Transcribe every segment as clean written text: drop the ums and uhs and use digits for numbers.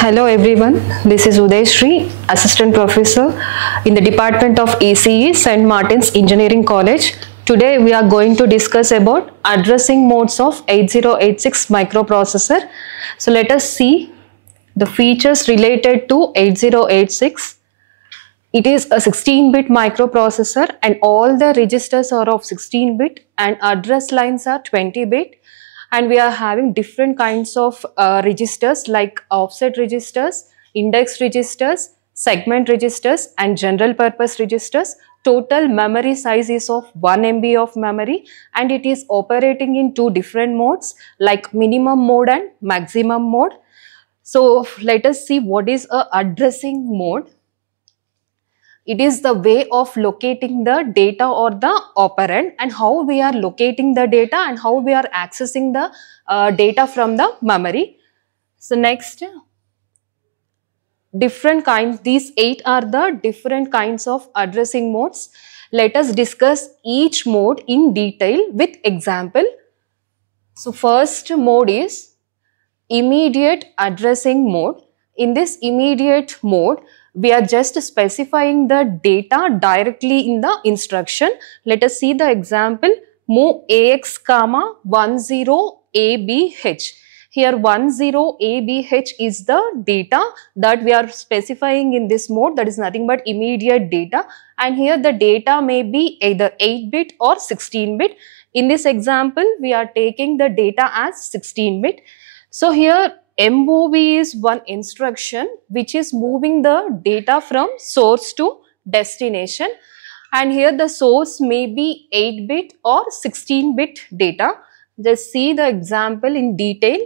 Hello everyone, this is Uday Sri, Assistant Professor in the Department of ECE, St. Martin's Engineering College. Today we are going to discuss about addressing modes of 8086 microprocessor. So let us see the features related to 8086. It is a 16-bit microprocessor and all the registers are of 16-bit and address lines are 20-bit. And we are having different kinds of registers like offset registers, index registers, segment registers and general purpose registers. Total memory size is of 1 MB of memory and it is operating in two different modes like minimum mode and maximum mode. So let us see what is a addressing mode. It is the way of locating the data or the operand and how we are locating the data and how we are accessing the data from the memory. So next, different kinds, these 8 are the different kinds of addressing modes. Let us discuss each mode in detail with example. So first mode is immediate addressing mode. In this immediate mode, we are just specifying the data directly in the instruction. Let us see the example. Move AX, 10ABH. Here 10ABH is the data that we are specifying in this mode. That is nothing but immediate data. And here the data may be either 8-bit or 16-bit. In this example, we are taking the data as 16-bit. So here MOV is one instruction which is moving the data from source to destination, and here the source may be 8-bit or 16-bit data. Just see the example in detail.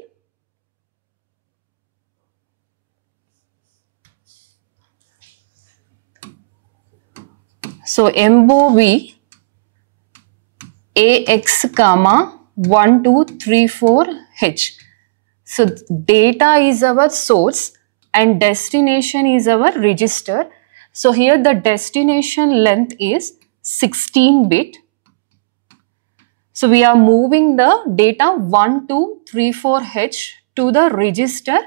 So MOV AX, 1234H. So data is our source and destination is our register. So here the destination length is 16-bit. So we are moving the data 1234H to the register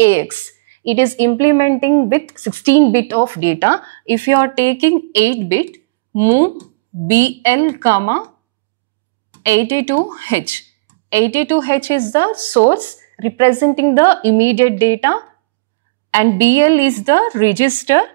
AX. It is implementing with 16-bit of data. If you are taking 8-bit, move BL, 82H. 82H is the source representing the immediate data and BL is the register.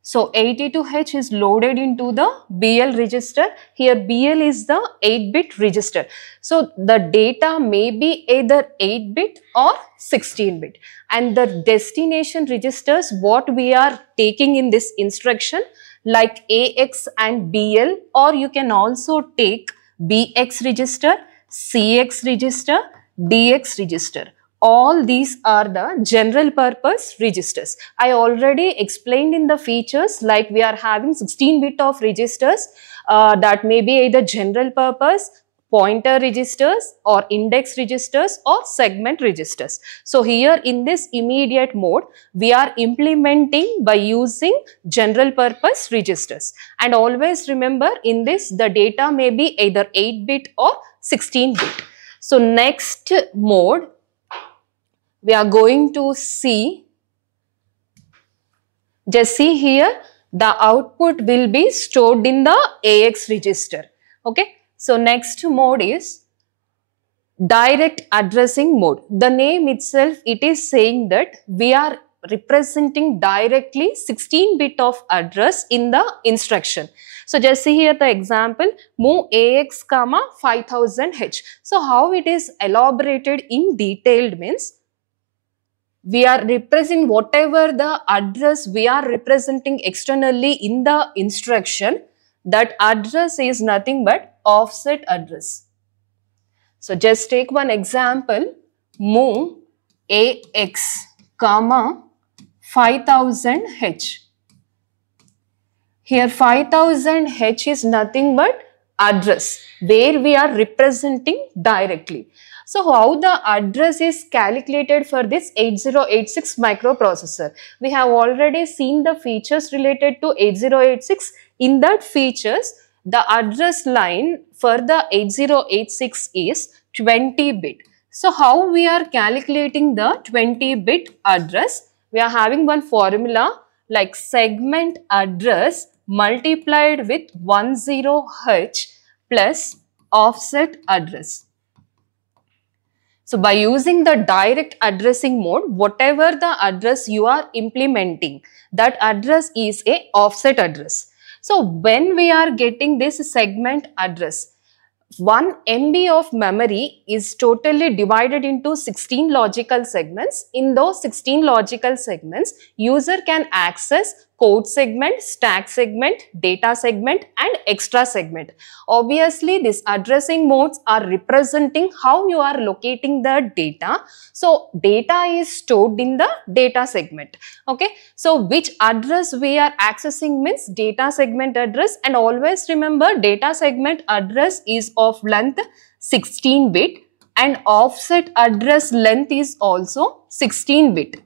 So 82H is loaded into the BL register. Here BL is the 8-bit register. So the data may be either 8-bit or 16-bit. And the destination registers what we are taking in this instruction like AX and BL, or you can also take BX register, CX register, DX register. All these are the general purpose registers. I already explained in the features like we are having 16-bit of registers that may be either general purpose, pointer registers or index registers or segment registers. So here in this immediate mode, we are implementing by using general purpose registers. And always remember in this the data may be either 8-bit or 16-bit. So next mode, we are going to see, just see here, the output will be stored in the AX register. Okay. So next mode is direct addressing mode. The name itself, it is saying that we are representing directly 16-bit of address in the instruction. So just see here the example, move AX, 5000H. So how it is elaborated in detailed means, we are representing whatever the address we are representing externally in the instruction, that address is nothing but offset address. So just take one example, move AX, 5000H. Here 5000H is nothing but address where we are representing directly. So how the address is calculated for this 8086 microprocessor? We have already seen the features related to 8086. In that features, the address line for the 8086 is 20-bit. So how we are calculating the 20-bit address? we are having one formula like segment address multiplied with 10H plus offset address. So by using the direct addressing mode, whatever the address you are implementing, that address is a offset address. So when we are getting this segment address, 1 MB of memory is totally divided into 16 logical segments. In those 16 logical segments, user can access code segment, stack segment, data segment and extra segment. Obviously, these addressing modes are representing how you are locating the data. So, data is stored in the data segment. Okay. So, which address we are accessing means data segment address, and always remember data segment address is of length 16 bit and offset address length is also 16 bit.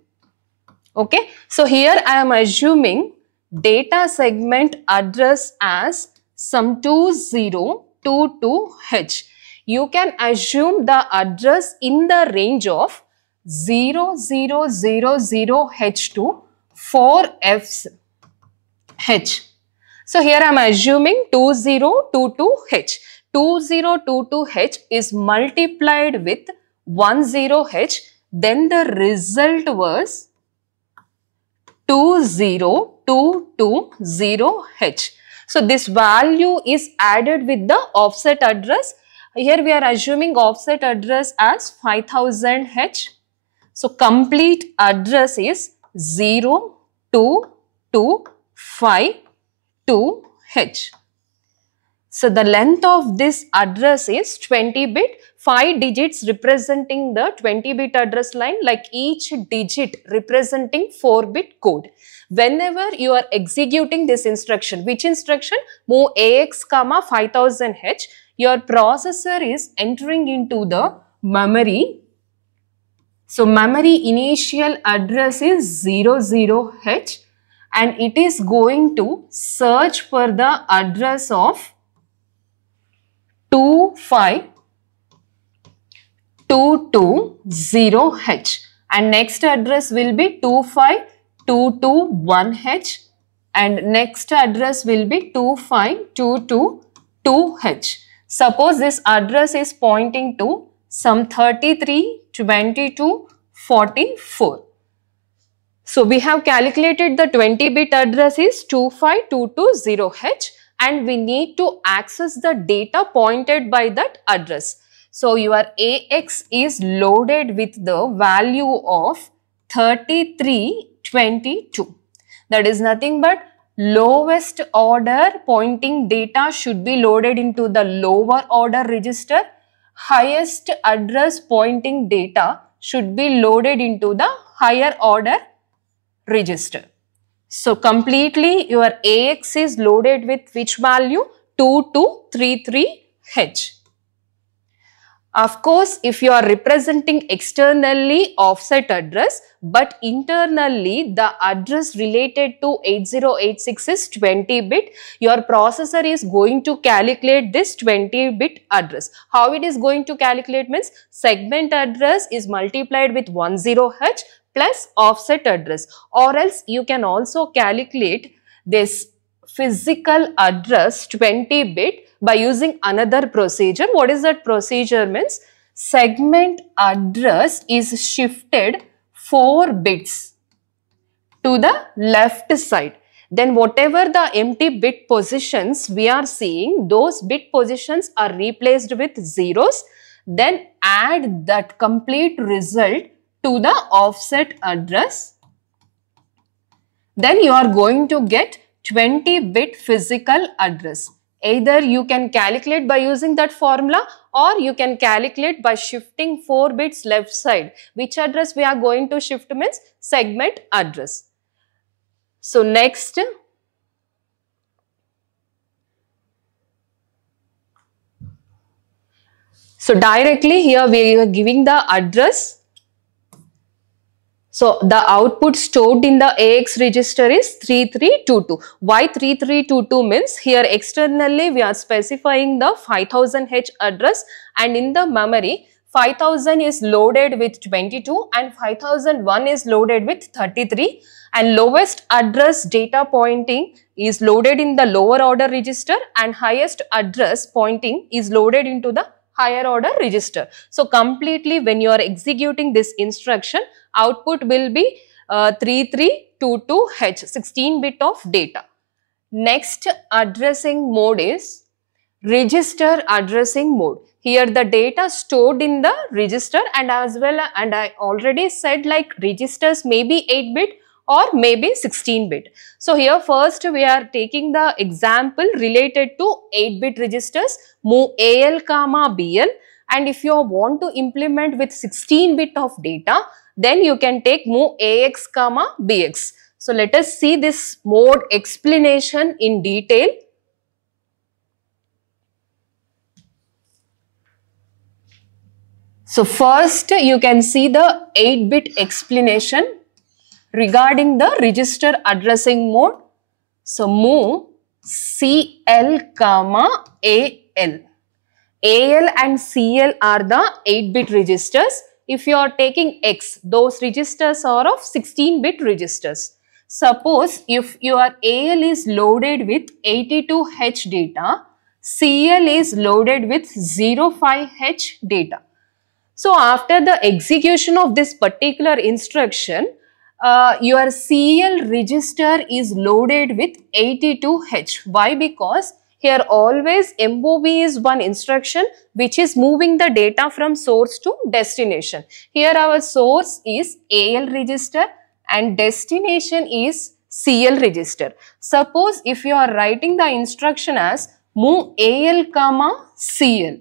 Okay, so here I am assuming data segment address as some 2022H. You can assume the address in the range of 0000H to 4Fs H. So here I am assuming 2022H. 2022H is multiplied with 10H, then the result was 2022H. So this value is added with the offset address. Here we are assuming offset address as 5000H. So complete address is 02252H. So the length of this address is 20 bit, 5 digits representing the 20 bit address line, like each digit representing 4 bit code. Whenever you are executing this instruction, which instruction? Move AX, 5000H, your processor is entering into the memory. So memory initial address is 00H and it is going to search for the address of 25220H and next address will be 25221H and next address will be 25222H. Suppose this address is pointing to some 33, 22, 44. So we have calculated the 20-bit address is 25220H and we need to access the data pointed by that address. So your AX is loaded with the value of 3322. That is nothing but lowest order pointing data should be loaded into the lower order register. Highest address pointing data should be loaded into the higher order register. So completely your AX is loaded with which value? 2233H. Of course, if you are representing externally offset address, but internally the address related to 8086 is 20-bit, your processor is going to calculate this 20-bit address. How it is going to calculate means segment address is multiplied with 10H plus offset address, or else you can also calculate this physical address 20-bit by using another procedure. What is that procedure means? Segment address is shifted 4 bits to the left side. Then whatever the empty bit positions we are seeing, those bit positions are replaced with zeros. Then add that complete result to the offset address. Then you are going to get 20-bit physical address. Either you can calculate by using that formula or you can calculate by shifting 4 bits left side. Which address we are going to shift means segment address. So next, so directly here we are giving the address. So the output stored in the AX register is 3322. Why 3322 means here externally we are specifying the 5000H address and in the memory 5000 is loaded with 22 and 5001 is loaded with 33, and lowest address data pointing is loaded in the lower order register and highest address pointing is loaded into the higher order register. So completely when you are executing this instruction, output will be 3322H, 16 bit of data. Next addressing mode is register addressing mode. Here the data stored in the register, and as well, and I already said like registers may be 8-bit or maybe 16-bit. So here first we are taking the example related to 8-bit registers, move AL comma BL, and if you want to implement with 16-bit of data, then you can take move AX comma BX. So let us see this mode explanation in detail. So first you can see the 8-bit explanation regarding the register addressing mode. So move CL comma AL. AL and CL are the 8-bit registers. If you are taking X, those registers are of 16-bit registers. Suppose if your AL is loaded with 82H data, CL is loaded with 05H data. So after the execution of this particular instruction, your CL register is loaded with 82H. Why? Because here always MOV is one instruction which is moving the data from source to destination. Here our source is AL register and destination is CL register. Suppose if you are writing the instruction as move AL comma CL,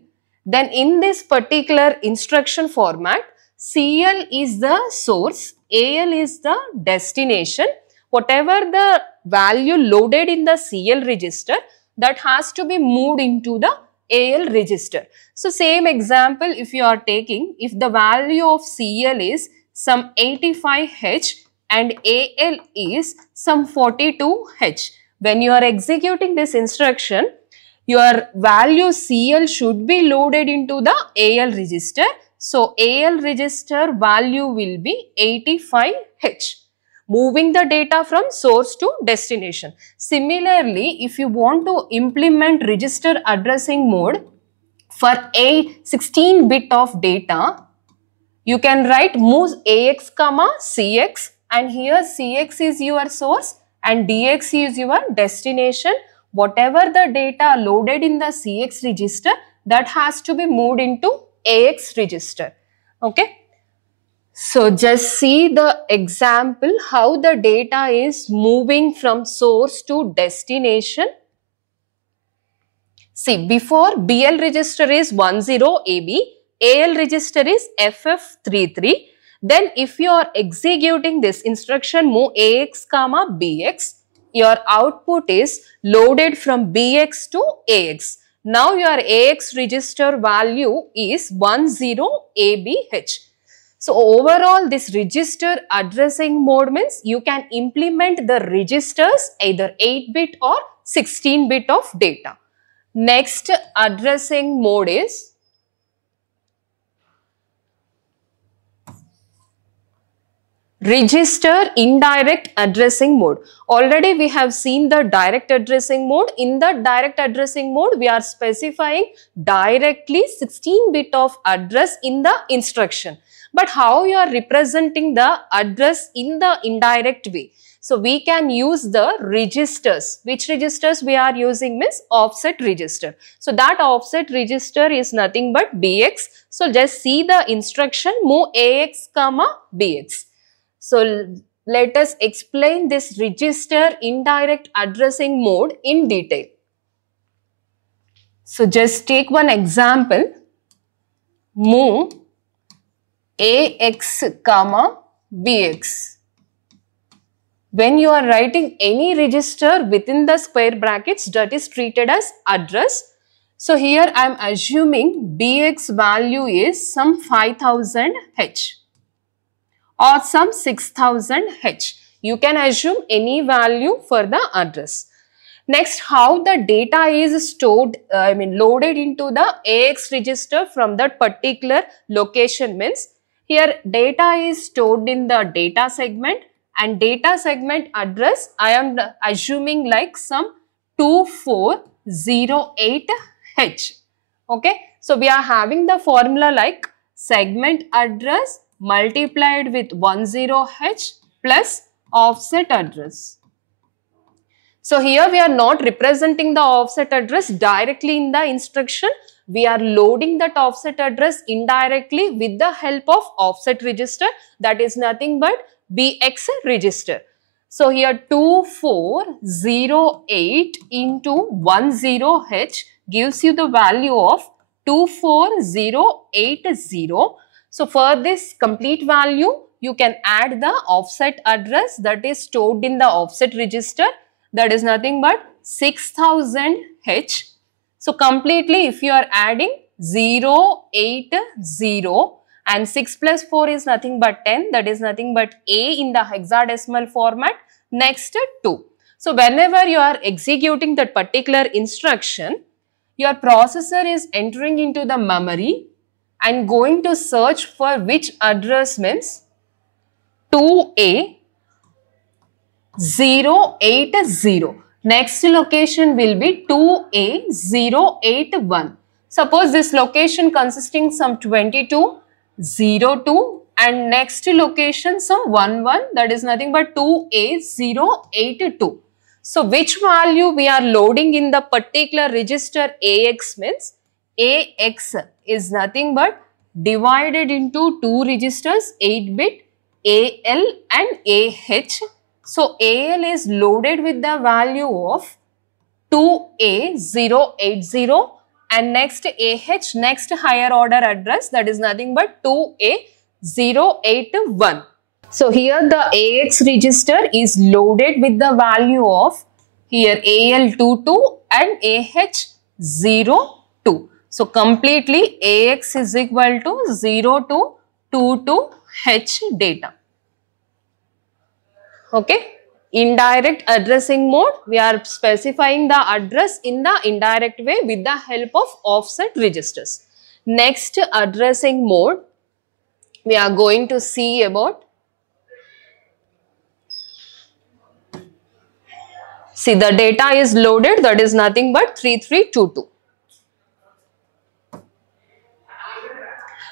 then in this particular instruction format, CL is the source, AL is the destination. Whatever the value loaded in the CL register, that has to be moved into the AL register. So same example if you are taking, if the value of CL is some 85H and AL is some 42H, when you are executing this instruction, your value CL should be loaded into the AL register. So AL register value will be 85H, moving the data from source to destination. Similarly, if you want to implement register addressing mode for a 16-bit of data, you can write move AX comma CX, and here CX is your source and DX is your destination. Whatever the data loaded in the CX register, that has to be moved into AX register. Okay. So just see the example how the data is moving from source to destination. See, before BL register is 10AB, AL register is FF33. Then if you are executing this instruction move AX comma BX, your output is loaded from BX to AX. Now your AX register value is 10ABH. So overall this register addressing mode means you can implement the registers either 8-bit or 16-bit of data. Next addressing mode is register indirect addressing mode. Already we have seen the direct addressing mode. In the direct addressing mode, we are specifying directly 16-bit of address in the instruction. But how you are representing the address in the indirect way? So we can use the registers. Which registers we are using means offset register. So that offset register is nothing but BX. So just see the instruction move AX comma BX. So let us explain this register indirect addressing mode in detail. So just take one example, move AX comma BX. When you are writing any register within the square brackets, that is treated as address. So here I am assuming BX value is some 5000H. Or some 6000H. You can assume any value for the address. Next, how the data is stored, loaded into the AX register from that particular location means here data is stored in the data segment, and data segment address I am assuming like some 2408H. Okay, so we are having the formula like segment address multiplied with 10H plus offset address. So here we are not representing the offset address directly in the instruction. We are loading that offset address indirectly with the help of offset register, that is nothing but BX register. So here 2408 into 10H gives you the value of 24080. So for this complete value, you can add the offset address that is stored in the offset register, that is nothing but 6000H. So completely if you are adding 080 and 6 plus 4 is nothing but 10, that is nothing but A in the hexadecimal format, next 2. So whenever you are executing that particular instruction, your processor is entering into the memory and going to search for which address means 2A 080. Next location will be 2A081. Suppose this location consisting some 2202 and next location some 11, that is nothing but 2A082. So which value we are loading in the particular register AX means AX is nothing but divided into two registers 8-bit AL and AH. So AL is loaded with the value of 2A080 and next AH, next higher order address, that is nothing but 2A081. So here the AX register is loaded with the value of here AL22 and AH02. So completely AX is equal to 0222H data. Okay, indirect addressing mode, we are specifying the address in the indirect way with the help of offset registers. Next addressing mode, we are going to see about, see the data is loaded, that is nothing but 3322.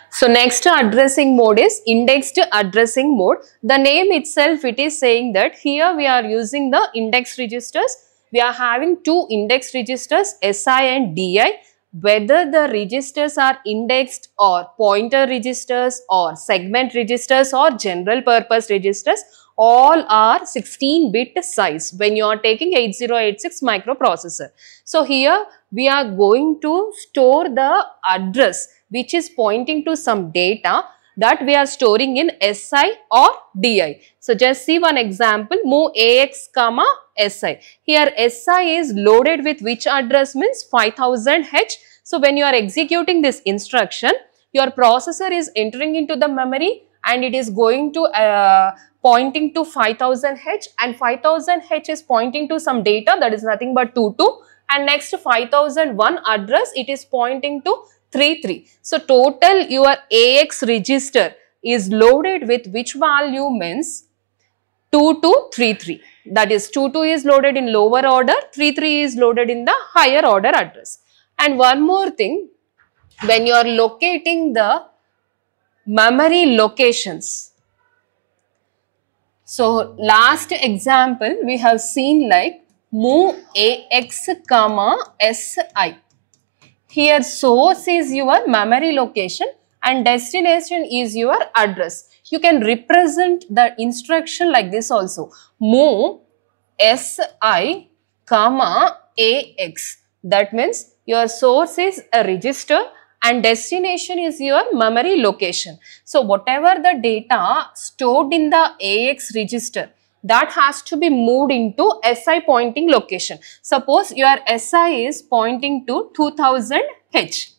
So next addressing mode is indexed addressing mode. The name itself, it is saying that here we are using the index registers. We are having two index registers SI and DI. Whether the registers are indexed or pointer registers or segment registers or general purpose registers, all are 16-bit size when you are taking 8086 microprocessor. So here we are going to store the address which is pointing to some data that we are storing in SI or DI. So just see one example, move AX comma SI. Here SI is loaded with which address means 5000H. So when you are executing this instruction, your processor is entering into the memory and it is going to pointing to 5000H, and 5000H is pointing to some data that is nothing but 22, and next 5001 address it is pointing to 33. So total your AX register is loaded with which value means 2233. That is 22 is loaded in lower order, 33 is loaded in the higher order address. And one more thing, when you are locating the memory locations. So last example we have seen like move AX comma SI. Here source is your memory location and destination is your address. You can represent the instruction like this also. Move SI comma AX. That means your source is a register and destination is your memory location. So whatever the data stored in the AX register, that has to be moved into SI pointing location. Suppose your SI is pointing to 2000H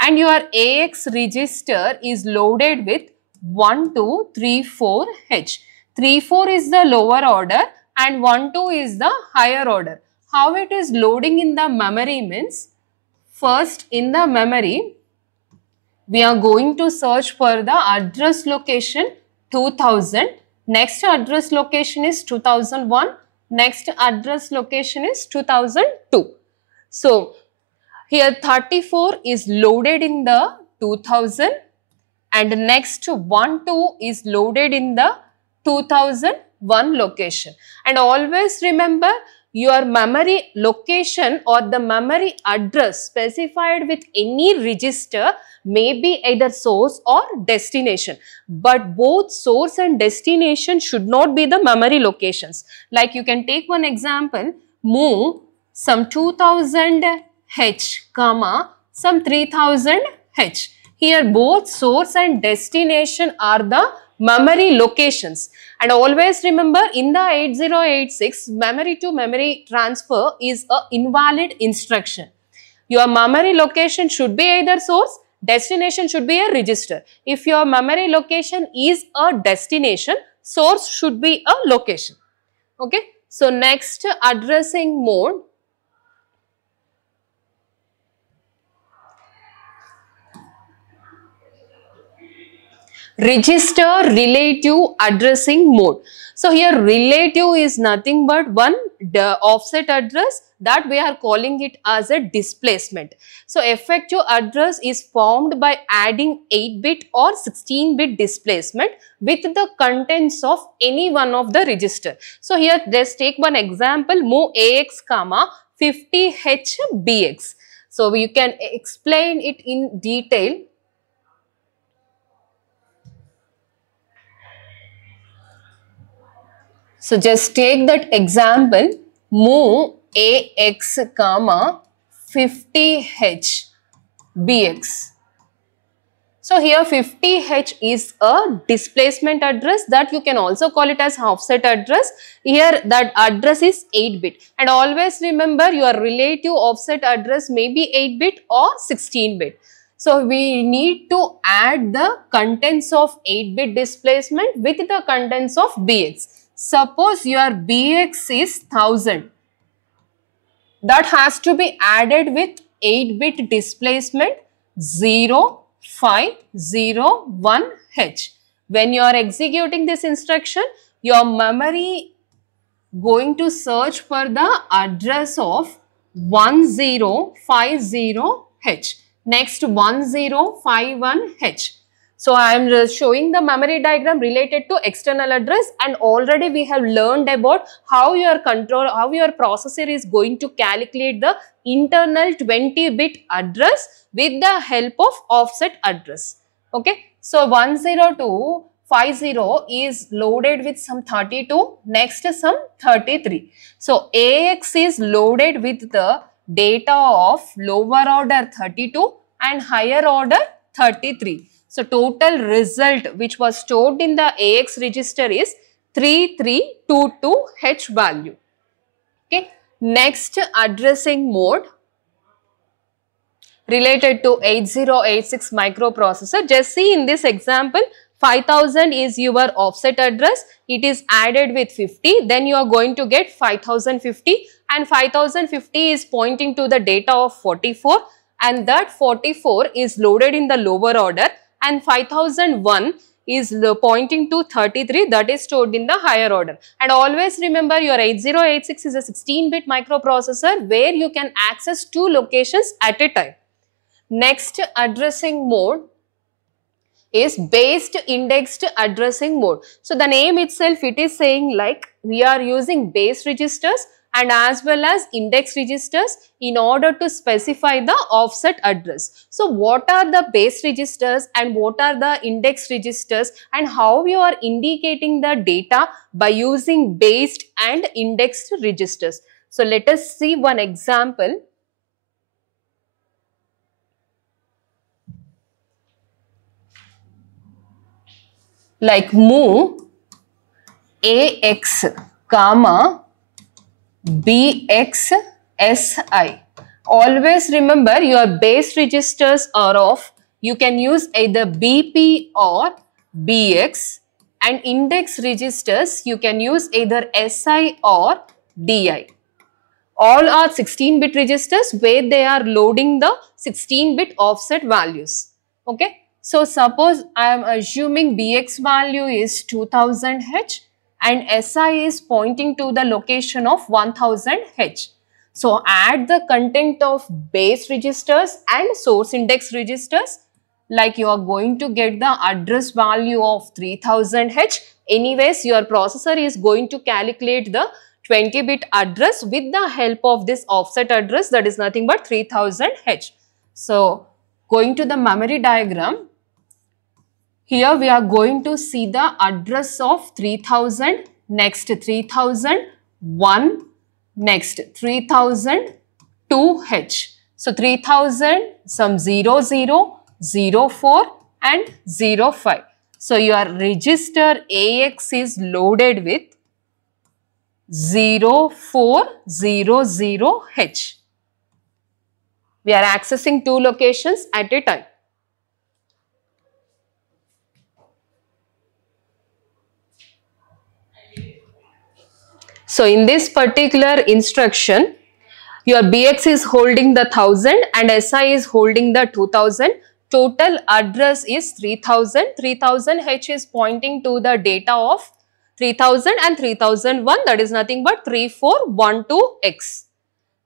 and your AX register is loaded with 1234H. 34 is the lower order and 12 is the higher order. how it is loading in the memory means, first in the memory, we are going to search for the address location 2000. Next address location is 2001. Next address location is 2002. So here 34 is loaded in the 2000 and next 12 is loaded in the 2001 location. And always remember, your memory location or the memory address specified with any register may be either source or destination, but both source and destination should not be the memory locations. Like you can take one example, move some 2000 H, comma, some 3000 H. Here both source and destination are the memory locations. And always remember, in the 8086, memory to memory transfer is a invalid instruction. Your memory location should be either source, destination should be a register. If your memory location is a destination, source should be a location. Okay. So next, addressing mode. Register relative addressing mode. So here relative is nothing but one offset address that we are calling it as a displacement. So effective address is formed by adding 8-bit or 16-bit displacement with the contents of any one of the register. So here just take one example, move AX comma 50H BX. So you can explain it in detail. So just take that example, move AX comma 50H BX. So here 50H is a displacement address that you can also call it as offset address. Here that address is 8-bit, and always remember your relative offset address may be 8-bit or 16-bit. So we need to add the contents of 8-bit displacement with the contents of BX. Suppose your BX is 1000. That has to be added with 8-bit displacement 0501H. When you are executing this instruction, your memory going to search for the address of 1050H. Next 1051H. So I am showing the memory diagram related to external address, and already we have learned about how your processor is going to calculate the internal 20-bit address with the help of offset address. Okay. So 10250 is loaded with some 32, next some 33. So AX is loaded with the data of lower order 32 and higher order 33. So total result which was stored in the AX register is 3322H value. Okay. Next, addressing mode related to 8086 microprocessor. Just see in this example, 5000 is your offset address. It is added with 50. Then you are going to get 5050, and 5050 is pointing to the data of 44, and that 44 is loaded in the lower order, and 5001 is pointing to 33, that is stored in the higher order. And always remember, your 8086 is a 16-bit microprocessor where you can access 2 locations at a time. Next, addressing mode is based indexed addressing mode. So the name itself, it is saying like we are using base registers and as well as index registers in order to specify the offset address. So what are the base registers and what are the index registers, and how you are indicating the data by using based and indexed registers. So let us see one example. Like move AX comma BX SI. Always remember, your base registers are of, you can use either BP or BX, and index registers you can use either SI or DI. All are 16-bit registers where they are loading the 16-bit offset values. Okay. So suppose I am assuming BX value is 2000H and SI is pointing to the location of 1000H. So add the content of base registers and source index registers, like you are going to get the address value of 3000H. Anyways, your processor is going to calculate the 20-bit address with the help of this offset address, that is nothing but 3000H. So going to the memory diagram, here we are going to see the address of 3000, next 3001, next 3002H. So 3000, some 00, 04 and 05. So your register AX is loaded with 0400H. We are accessing two locations at a time. So in this particular instruction, your BX is holding the 1000 and SI is holding the 2000. Total address is 3000. 3000H is pointing to the data of 3000 and 3001, that is nothing but 3412X.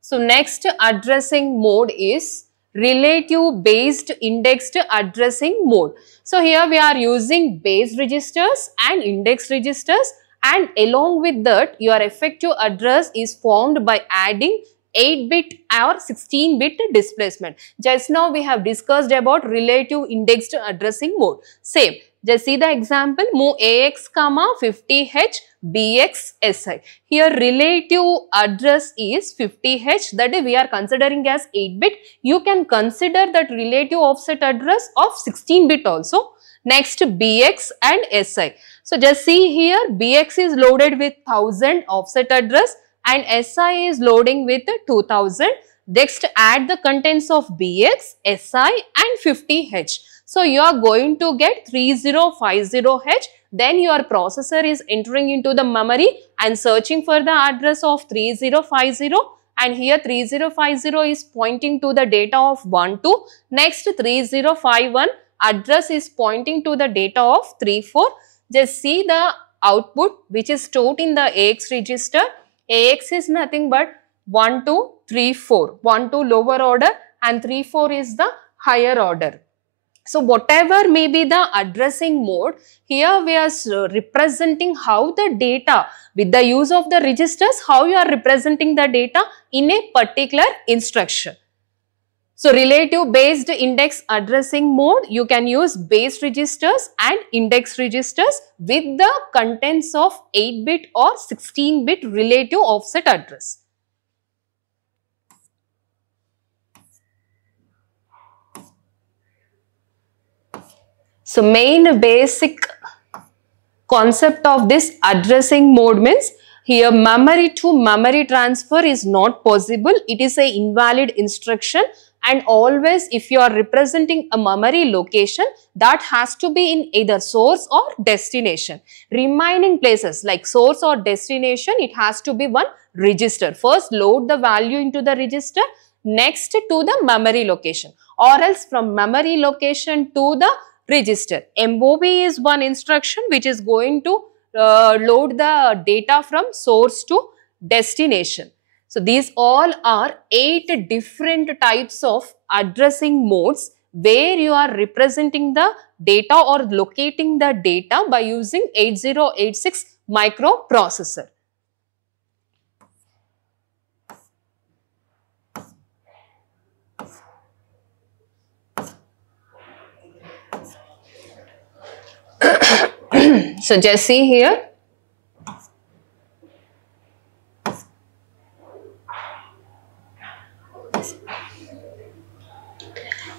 So next addressing mode is relative based indexed addressing mode. So here we are using base registers and index registers, and along with that your effective address is formed by adding 8-bit or 16-bit displacement. Just now we have discussed about relative indexed addressing mode. Same. Just see the example, move AX, 50H, BX, SI. Here relative address is 50H, that is we are considering as 8-bit. You can consider that relative offset address of 16-bit also. Next BX and SI. So just see here, BX is loaded with 1000 offset address and SI is loading with 2000. Next add the contents of BX, SI and 50H. So you are going to get 3050H. Then your processor is entering into the memory and searching for the address of 3050, and here 3050 is pointing to the data of 12. Next 3051 address is pointing to the data of 34. Just see the output which is stored in the AX register. AX is nothing but 1, 2, 3, 4. 1, 2 lower order and 3, 4 is the higher order. So whatever may be the addressing mode, here we are representing how the data with the use of the registers, how you are representing the data in a particular instruction. So relative based index addressing mode, you can use base registers and index registers with the contents of 8-bit or 16-bit relative offset address. So main basic concept of this addressing mode means here memory to memory transfer is not possible. It is an invalid instruction, and always if you are representing a memory location, that has to be in either source or destination. Remaining places like source or destination, it has to be one register. First load the value into the register, next to the memory location, or else from memory location to the register. MOV is one instruction which is going to load the data from source to destination. So these all are 8 different types of addressing modes where you are representing the data or locating the data by using 8086 microprocessor. So just see here.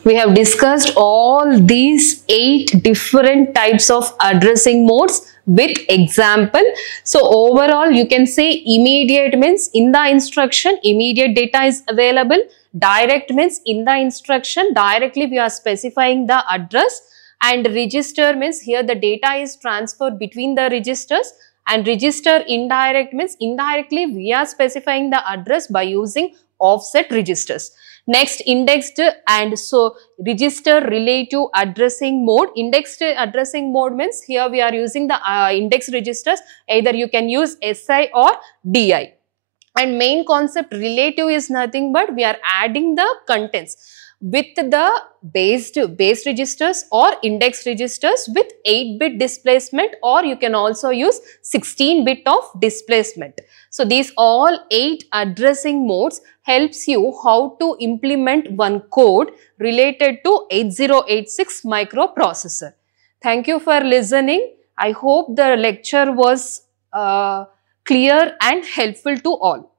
We have discussed all these 8 different types of addressing modes with example. So overall you can say immediate means in the instruction immediate data is available. Direct means in the instruction directly we are specifying the address. And register means here the data is transferred between the registers, And register indirect means indirectly we are specifying the address by using offset registers. Next, indexed and so register relative addressing mode. Indexed addressing mode means here we are using the index registers. Either you can use SI or DI. And main concept relative is nothing but we are adding the contents with the base registers or index registers with 8-bit displacement, or you can also use 16-bit of displacement. So these all 8 addressing modes helps you how to implement one code related to 8086 microprocessor. Thank you for listening. I hope the lecture was clear and helpful to all.